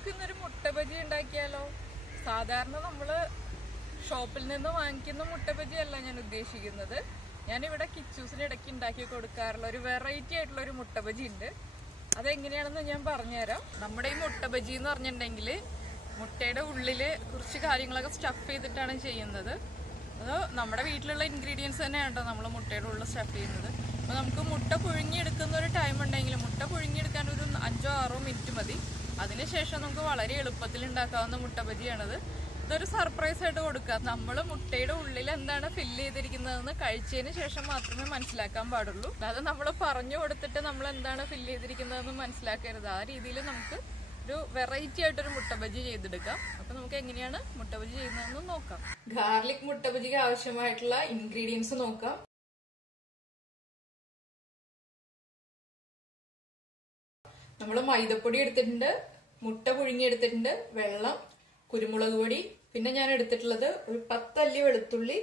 നമുക്കിന്നൊരു മുട്ട ബജി ഉണ്ടാക്കിയാലോ? സാധാരണ നമ്മള് ഷോപ്പിൽ നിന്ന് വാങ്ങിക്കുന്ന മുട്ട ബജി അല്ല ഞാൻ ഉദ്ദേശിക്കുന്നത്. ഞാനിവിടെ കിച്ചൂസിന് ഇടയ്ക്ക് ഉണ്ടാക്കി കൊടുക്കാറുള്ള ഒരു വെറൈറ്റി ആയിട്ടുള്ള ഒരു മുട്ട ബജി ഉണ്ട്. അതെങ്ങനെയാണെന്ന് ഞാൻ പറഞ്ഞുതരാം. നമ്മുടെ ഈ മുട്ട ബജി എന്ന് പറഞ്ഞിട്ടുണ്ടെങ്കിൽ മുട്ടയുടെ ഉള്ളില് കുറച്ച് കാര്യങ്ങളൊക്കെ സ്റ്റഫ് ചെയ്തിട്ടാണ് ചെയ്യുന്നത്. അത് നമ്മുടെ വീട്ടിലുള്ള ഇൻഗ്രീഡിയൻസ് തന്നെയാണ് കേട്ടോ നമ്മൾ മുട്ടയുടെ ഉള്ളിൽ സ്റ്റഫ് ചെയ്യുന്നത്. അപ്പോൾ നമുക്ക് മുട്ട പുഴുങ്ങിയെടുക്കുന്ന ഒരു ടൈം ഉണ്ടെങ്കിൽ മുട്ട പുഴുങ്ങിയെടുക്കാൻ ഒരു 5-6 മിനിറ്റ് മതി. അതിനുശേഷം നമുക്ക് വളരെ എളുപ്പത്തിൽ ഉണ്ടാക്കാവുന്ന മുട്ട ബജിയാണത്. ഇതൊരു സർപ്രൈസ് ആയിട്ട് കൊടുക്കുക. നമ്മൾ മുട്ടയുടെ ഉള്ളിൽ എന്താണ് ഫില്ല് ചെയ്തിരിക്കുന്നതെന്ന് കഴിച്ചതിന് ശേഷം മാത്രമേ മനസ്സിലാക്കാൻ പാടുള്ളൂ. അല്ലാതെ നമ്മൾ പറഞ്ഞു കൊടുത്തിട്ട് നമ്മൾ എന്താണ് ഫില്ല് ചെയ്തിരിക്കുന്നതെന്ന് മനസ്സിലാക്കരുത്. ആ രീതിയിൽ നമുക്ക് ഒരു വെറൈറ്റി ആയിട്ടൊരു മുട്ട ബജി ചെയ്തെടുക്കാം. അപ്പൊ നമുക്ക് എങ്ങനെയാണ് മുട്ട ബജി ചെയ്യുന്നതെന്ന് നോക്കാം. ഗാർലിക് മുട്ട ബജിക്ക് ആവശ്യമായിട്ടുള്ള ഇൻഗ്രീഡിയൻസ് നോക്കാം. നമ്മൾ മൈദപ്പൊടി എടുത്തിട്ടുണ്ട്, മുട്ട പുഴുങ്ങി എടുത്തിട്ടുണ്ട്, വെള്ളം, കുരുമുളക് പൊടി, പിന്നെ ഞാൻ എടുത്തിട്ടുള്ളത് ഒരു 10 അല്ലി വെളുത്തുള്ളി,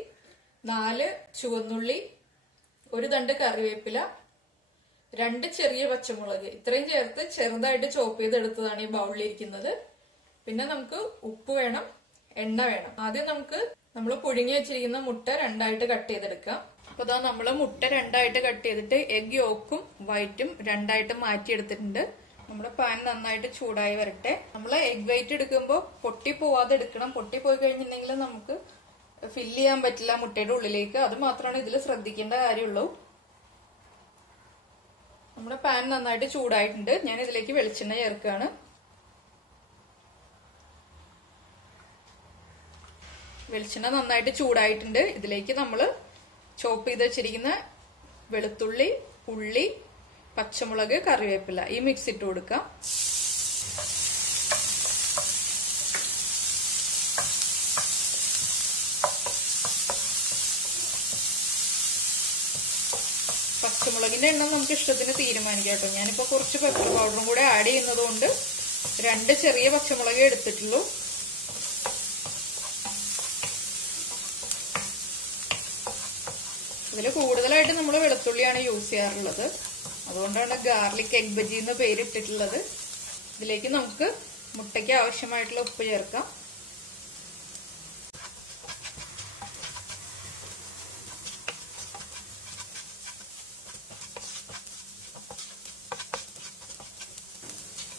4 ചുവന്നുള്ളി, ഒരു തണ്ട് കറിവേപ്പില, 2 ചെറിയ പച്ചമുളക്. ഇത്രയും ചേർത്ത് ചെറുതായിട്ട് ചോപ്പ് ചെയ്തെടുത്തതാണ് ഈ ബൗളിലിരിക്കുന്നത്. പിന്നെ നമുക്ക് ഉപ്പ് വേണം, എണ്ണ വേണം. ആദ്യം നമുക്ക് നമ്മൾ പുഴുങ്ങി വെച്ചിരിക്കുന്ന മുട്ട 2ആയിട്ട് കട്ട് ചെയ്തെടുക്കാം. അപ്പൊ ഇതാ നമ്മള് മുട്ട 2ആയിട്ട് കട്ട് ചെയ്തിട്ട് എഗ് യോക്കും വൈറ്റും 2ആയിട്ട് മാറ്റിയെടുത്തിട്ടുണ്ട്. നമ്മുടെ പാൻ നന്നായിട്ട് ചൂടായി വരട്ടെ. നമ്മൾ എഗ് വൈറ്റ് എടുക്കുമ്പോൾ പൊട്ടി പോവാതെ എടുക്കണം. പൊട്ടി പോയി കഴിഞ്ഞിട്ടുണ്ടെങ്കിൽ നമുക്ക് ഫില്ല് ചെയ്യാൻ പറ്റില്ല മുട്ടയുടെ ഉള്ളിലേക്ക്. അത് മാത്രമാണ് ഇതിൽ ശ്രദ്ധിക്കേണ്ട കാര്യമുള്ളൂ. നമ്മുടെ പാൻ നന്നായിട്ട് ചൂടായിട്ടുണ്ട്. ഞാൻ ഇതിലേക്ക് വെളിച്ചെണ്ണ ചേർക്കുകയാണ്. വെളിച്ചെണ്ണ നന്നായിട്ട് ചൂടായിട്ടുണ്ട്. ഇതിലേക്ക് നമ്മൾ ചോപ്പ് ചെയ്ത് വെച്ചിരിക്കുന്ന വെളുത്തുള്ളി, ഉള്ളി, പച്ചമുളക്, കറിവേപ്പില ഈ മിക്സ് ഇട്ട് കൊടുക്കാം. പച്ചമുളകിന്റെ എണ്ണം നമുക്ക് ഇഷ്ടത്തിന് തീരുമാനിക്കാം കേട്ടോ. ഞാനിപ്പോ കുറച്ച് പെപ്പർ പൗഡറും കൂടെ ആഡ് ചെയ്യുന്നത് കൊണ്ട് 2 ചെറിയ പച്ചമുളകേ എടുത്തിട്ടുള്ളൂ. ഇതിൽ കൂടുതലായിട്ട് നമ്മൾ വെളുത്തുള്ളിയാണ് യൂസ് ചെയ്യാറുള്ളത്. അതുകൊണ്ടാണ് ഗാർലിക് എഗ് ബജി എന്ന് പേരിട്ടിട്ടുള്ളത്. ഇതിലേക്ക് നമുക്ക് മുട്ടയ്ക്ക് ആവശ്യമായിട്ടുള്ള ഉപ്പ് ചേർക്കാം.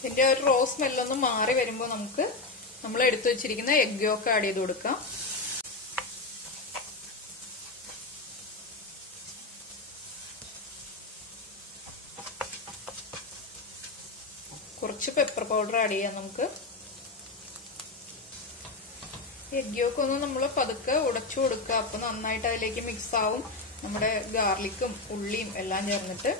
ഇതിന്റെ ഒരു റോ സ്മെല്ലൊന്ന് മാറി വരുമ്പോൾ നമുക്ക് നമ്മൾ എടുത്തു വെച്ചിരിക്കുന്ന എഗ് യോക്ക് ആഡ് ചെയ്ത് കൊടുക്കാം. കുറച്ച് പെപ്പർ പൗഡർ ആഡ് ചെയ്യാം നമുക്ക്. എഗ് യോക്ക് ഒന്ന് നമ്മൾ പതുക്കെ ഉടച്ചു കൊടുക്കുക. അപ്പൊ നന്നായിട്ട് അതിലേക്ക് മിക്സ് ആവും നമ്മുടെ ഗാർലിക്കും ഉള്ളിയും എല്ലാം ചേർന്നിട്ട്.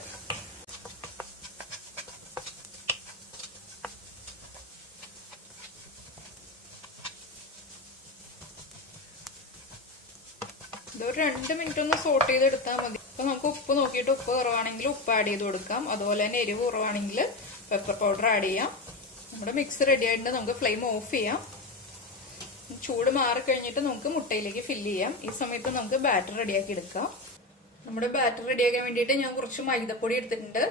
ഇതൊരു 2 മിനിറ്റ് ഒന്ന് സോട്ട് ചെയ്തെടുത്താൽ മതി. അപ്പൊ നമുക്ക് ഉപ്പ് നോക്കിയിട്ട് ഉപ്പ് കുറവാണെങ്കിൽ ഉപ്പ് ആഡ് ചെയ്ത് കൊടുക്കാം. അതുപോലെ തന്നെ എരിവ് കുറവാണെങ്കിൽ പെപ്പർ പൗഡർ ആഡ് ചെയ്യാം. നമ്മുടെ മിക്സ് റെഡി ആയിട്ട് നമുക്ക് ഫ്ലെയിം ഓഫ് ചെയ്യാം. ചൂട് മാറിക്കഴിഞ്ഞിട്ട് നമുക്ക് മുട്ടയിലേക്ക് ഫില്ല് ചെയ്യാം. ഈ സമയത്ത് നമുക്ക് ബാറ്റർ റെഡിയാക്കി എടുക്കാം. നമ്മുടെ ബാറ്റർ റെഡിയാക്കാൻ വേണ്ടിയിട്ട് ഞാൻ കുറച്ച് മൈദപ്പൊടി എടുത്തിട്ടുണ്ട്.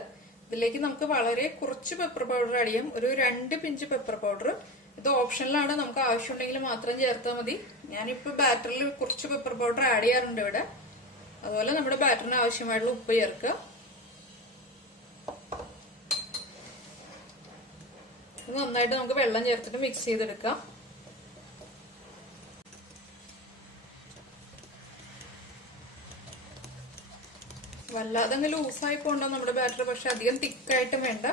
ഇതിലേക്ക് നമുക്ക് വളരെ കുറച്ച് പെപ്പർ പൗഡർ ആഡ് ചെയ്യാം. ഒരു 2 പിഞ്ച് പെപ്പർ പൗഡർ. ഇത് ഓപ്ഷനിലാണ്, നമുക്ക് ആവശ്യമുണ്ടെങ്കിൽ മാത്രം ചേർത്താൽ മതി. ഞാനിപ്പോ ബാറ്ററിൽ കുറച്ച് പെപ്പർ പൗഡർ ആഡ് ചെയ്യാറുണ്ട് ഇവിടെ. അതുപോലെ നമ്മുടെ ബാറ്ററിന് ആവശ്യമായിട്ടുള്ള ഉപ്പ് ചേർക്കുക. നന്നായിട്ട് നമുക്ക് വെള്ളം ചേർത്തിട്ട് മിക്സ് ചെയ്തെടുക്കാം. വല്ലാതെ അങ്ങ് ലൂസായി പോകണ്ട നമ്മുടെ ബാറ്റർ. പക്ഷെ അധികം തിക്കായിട്ടും വേണ്ട,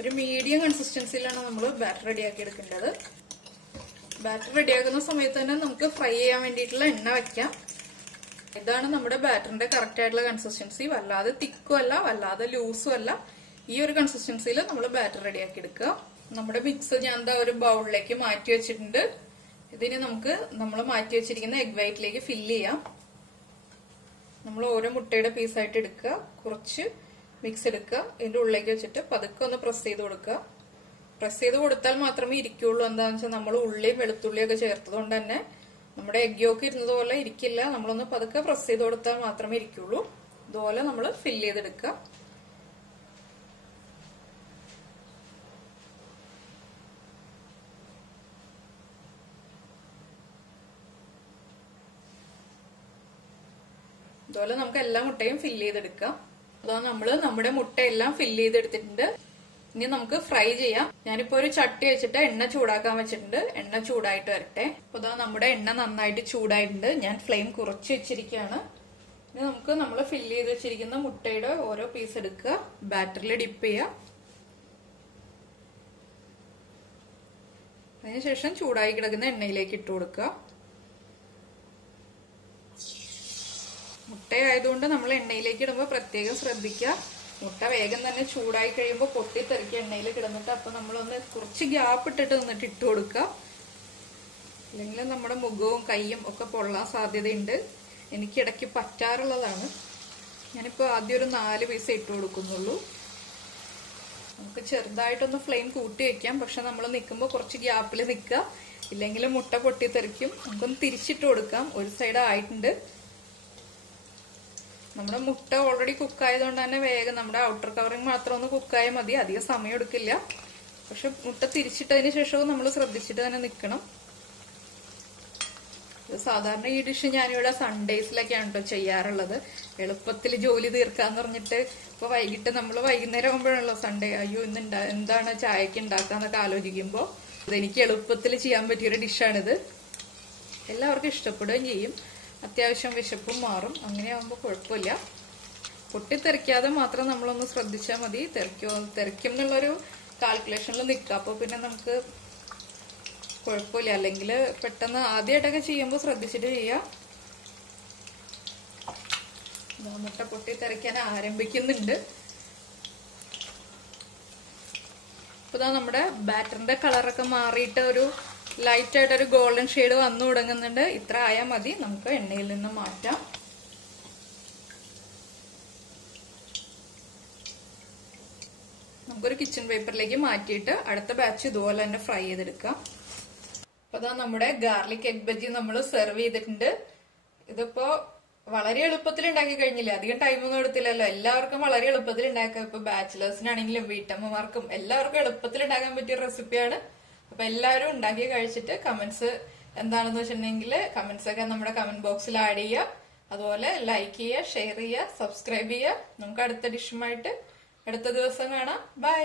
ഒരു മീഡിയം കൺസിസ്റ്റൻസിയിലാണ് നമ്മൾ ബാറ്റർ റെഡിയാക്കി എടുക്കേണ്ടത്. ബാറ്റർ റെഡിയാക്കുന്ന സമയത്ത് തന്നെ നമുക്ക് ഫ്രൈ ചെയ്യാൻ വേണ്ടിയിട്ടുള്ള എണ്ണ വെക്കാം. ഇതാണ് നമ്മുടെ ബാറ്ററിന്റെ കറക്റ്റ് ആയിട്ടുള്ള കൺസിസ്റ്റൻസി. വല്ലാതെ തിക്കും അല്ല, വല്ലാതെ ലൂസും അല്ല. ഈ ഒരു കൺസിസ്റ്റൻസിയിൽ നമ്മൾ ബാറ്റർ റെഡിയാക്കി എടുക്കുക. നമ്മുടെ മിക്സ് ഞാൻ എന്താ ഒരു ബൗളിലേക്ക് മാറ്റി വെച്ചിട്ടുണ്ട്. ഇതിന് നമുക്ക് നമ്മൾ മാറ്റി വെച്ചിരിക്കുന്ന എഗ് വൈറ്റിലേക്ക് ഫില്ല് ചെയ്യാം. നമ്മൾ ഓരോ മുട്ടയുടെ പീസായിട്ട് എടുക്കുക, കുറച്ച് മിക്സ് എടുക്കുക, ഇതിന്റെ ഉള്ളിലേക്ക് വെച്ചിട്ട് പതുക്കെ ഒന്ന് പ്രസ് ചെയ്ത് കൊടുക്കുക. പ്രസ് ചെയ്ത് കൊടുത്താൽ മാത്രമേ ഇരിക്കുള്ളൂ. എന്താണെന്ന് വെച്ചാൽ നമ്മൾ ഉള്ളിയും വെളുത്തുള്ളിയും ഒക്കെ ചേർത്തത് കൊണ്ട് തന്നെ നമ്മുടെ എഗ് യോക്ക് ഇരുന്നത് പോലെ ഇരിക്കില്ല. നമ്മളൊന്ന് പതുക്കെ പ്രസ് ചെയ്ത് കൊടുത്താൽ മാത്രമേ ഇരിക്കുള്ളൂ. ഇതുപോലെ നമ്മൾ ഫില്ല് ചെയ്തെടുക്കുക. ഇതുപോലെ നമുക്ക് എല്ലാ മുട്ടയും ഫില്ല് ചെയ്തെടുക്കാം. അതാ നമ്മള് നമ്മുടെ മുട്ടയെല്ലാം ഫില്ല് ചെയ്തെടുത്തിട്ടുണ്ട്. ഇനി നമുക്ക് ഫ്രൈ ചെയ്യാം. ഞാനിപ്പോ ഒരു ചട്ടി വെച്ചിട്ട് എണ്ണ ചൂടാക്കാൻ വെച്ചിട്ടുണ്ട്. എണ്ണ ചൂടായിട്ട് വരട്ടെ. അപ്പൊ ഇതാ നമ്മുടെ എണ്ണ നന്നായിട്ട് ചൂടായിട്ടുണ്ട്. ഞാൻ ഫ്ലെയിം കുറച്ച് വെച്ചിരിക്കുകയാണ്. ഇനി നമുക്ക് നമ്മൾ ഫില്ല് ചെയ്ത് വെച്ചിരിക്കുന്ന മുട്ടയുടെ ഓരോ പീസ് എടുക്കുക, ബാറ്ററിൽ ഡിപ്പ് ചെയ്യുക. അതിനുശേഷം ചൂടായി കിടക്കുന്ന എണ്ണയിലേക്ക് ഇട്ട് കൊടുക്കുക. മുട്ടയായതുകൊണ്ട് നമ്മൾ എണ്ണയിലേക്ക് ഇടുമ്പോൾ പ്രത്യേകം ശ്രദ്ധിക്കുക. മുട്ട വേഗം തന്നെ ചൂടായി കഴിയുമ്പോൾ പൊട്ടിത്തെറിക്കുക എണ്ണയിൽ കിടന്നിട്ട്. അപ്പൊ നമ്മളൊന്ന് കുറച്ച് ഗ്യാപ്പ് ഇട്ടിട്ട് നിന്നിട്ട് ഇട്ട് കൊടുക്കുക. അല്ലെങ്കിൽ നമ്മുടെ മുഖവും കൈയും ഒക്കെ പൊള്ളാൻ സാധ്യതയുണ്ട്. എനിക്ക് ഇടയ്ക്ക് പറ്റാറുള്ളതാണ്. ഞാനിപ്പോ ആദ്യം ഒരു 4 പീസ് ഇട്ട് കൊടുക്കുന്നുള്ളൂ. നമുക്ക് ചെറുതായിട്ടൊന്ന് ഫ്ലെയിം കൂട്ടി വെക്കാം. പക്ഷെ നമ്മൾ നിൽക്കുമ്പോൾ കുറച്ച് ഗ്യാപ്പിൽ നിൽക്കുക, ഇല്ലെങ്കിൽ മുട്ട പൊട്ടിത്തെറിക്കും. നമുക്കൊന്ന് തിരിച്ചിട്ട് കൊടുക്കാം. ഒരു സൈഡ് ആയിട്ടുണ്ട്. നമ്മുടെ മുട്ട ഓൾറെഡി കുക്കായതുകൊണ്ട് തന്നെ വേഗം നമ്മുടെ ഔട്ടർ കവറിങ് മാത്രം ഒന്ന് കുക്കായാൽ മതി. അധികം സമയം എടുക്കില്ല. പക്ഷെ മുട്ട തിരിച്ചിട്ടതിന് ശേഷവും നമ്മൾ ശ്രദ്ധിച്ചിട്ട് തന്നെ നിൽക്കണം. സാധാരണ ഈ ഡിഷ് ഞാനിവിടെ സൺഡേസിലൊക്കെയാണ് കേട്ടോ ചെയ്യാറുള്ളത്. എളുപ്പത്തിൽ ജോലി തീർക്കാന്ന് പറഞ്ഞിട്ട് ഇപ്പൊ വൈകിട്ട് നമ്മൾ വൈകുന്നേരം ആകുമ്പോഴാണല്ലോ സൺഡേ, അയ്യോ ഇന്ന് എന്താണ് ചായക്ക് ഉണ്ടാക്കാന്നൊക്കെ ആലോചിക്കുമ്പോൾ ഇതെനിക്ക് എളുപ്പത്തിൽ ചെയ്യാൻ പറ്റിയൊരു ഡിഷാണിത്. എല്ലാവർക്കും ഇഷ്ടപ്പെടുകയും ചെയ്യും. അത്യാവശ്യം വിശപ്പും മാറും. അങ്ങനെയാകുമ്പോൾ കുഴപ്പമില്ല. പൊട്ടിത്തെറിക്കാതെ മാത്രം നമ്മളൊന്ന് ശ്രദ്ധിച്ചാൽ മതി. തെറിക്കും എന്നുള്ളൊരു കാൽക്കുലേഷനിൽ നിൽക്കുക. അപ്പോൾ പിന്നെ നമുക്ക് കുഴപ്പമില്ല. അല്ലെങ്കിൽ പെട്ടെന്ന് ആദ്യമായിട്ടൊക്കെ ചെയ്യുമ്പോൾ ശ്രദ്ധിച്ചിട്ട് ചെയ്യാം. മുട്ട പൊട്ടിത്തെറിക്കാൻ ആരംഭിക്കുന്നുണ്ട്. ഇപ്പൊ നമ്മുടെ ബാറ്ററിന്റെ കളറൊക്കെ മാറിയിട്ട് ഒരു ലൈറ്റ് ആയിട്ട് ഒരു ഗോൾഡൻ ഷെയ്ഡ് വന്നു തുടങ്ങുന്നുണ്ട്. ഇത്ര ആയാൽ മതി. നമുക്ക് എണ്ണയിൽ നിന്ന് മാറ്റാം. നമുക്കൊരു കിച്ചൺ പേപ്പറിലേക്ക് മാറ്റിയിട്ട് അടുത്ത ബാച്ച് ഇതുപോലെ തന്നെ ഫ്രൈ ചെയ്തെടുക്കാം. അപ്പൊ അതാ നമ്മുടെ ഗാർലിക് എഗ് ബജി നമ്മൾ സെർവ് ചെയ്തിട്ടുണ്ട്. ഇതിപ്പോ വളരെ എളുപ്പത്തിൽ ഉണ്ടാക്കി കഴിഞ്ഞില്ലേ, അധികം ടൈമൊന്നും എടുത്തില്ലല്ലോ. എല്ലാവർക്കും വളരെ എളുപ്പത്തിൽ ഉണ്ടാക്കാം. ഇപ്പൊ ബാച്ചിലേഴ്സിനാണെങ്കിലും വീട്ടമ്മമാർക്കും എല്ലാവർക്കും എളുപ്പത്തിൽ ഉണ്ടാക്കാൻ പറ്റിയ റെസിപ്പിയാണ്. അപ്പൊ എല്ലാവരും ഉണ്ടാക്കി കഴിച്ചിട്ട് കമന്റ്സ് എന്താണെന്ന് വെച്ചിട്ടുണ്ടെങ്കിൽ കമന്റ്സ് ഒക്കെ നമ്മുടെ കമന്റ് ബോക്സിൽ ആഡ് ചെയ്യുക. അതുപോലെ ലൈക്ക് ചെയ്യുക, ഷെയർ ചെയ്യുക, സബ്സ്ക്രൈബ് ചെയ്യുക. നമുക്ക് അടുത്ത ഡിഷുമായിട്ട് അടുത്ത ദിവസം കാണാം. ബൈ.